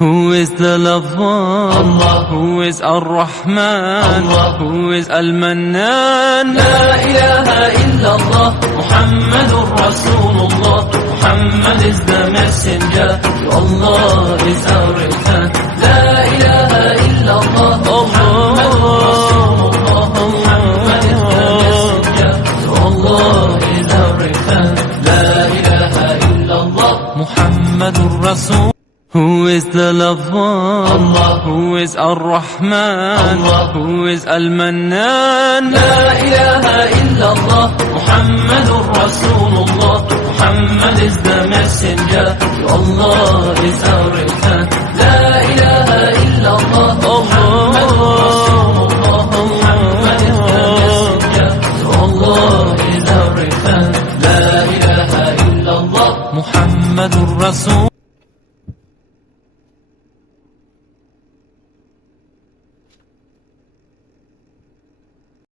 Who is the lover? Allah. Who is Ar-Rahman? Allah. Who is Al-Mannan? La ilaha illallah, Muhammadur Rasulullah. Muhammad is the messenger, to Allah is our return. La ilaha illallah, Muhammadur Rasulullah. Muhammad is the messenger, to Allah is our return. La ilaha illallah, Muhammadur Rasul. Who is the lover? Allah. Who is Ar-Rahman? Allah. Who is Al-Mannan? La ilaha illallah, Muhammadur Rasulullah. Muhammad is the messenger, to Allah is our return.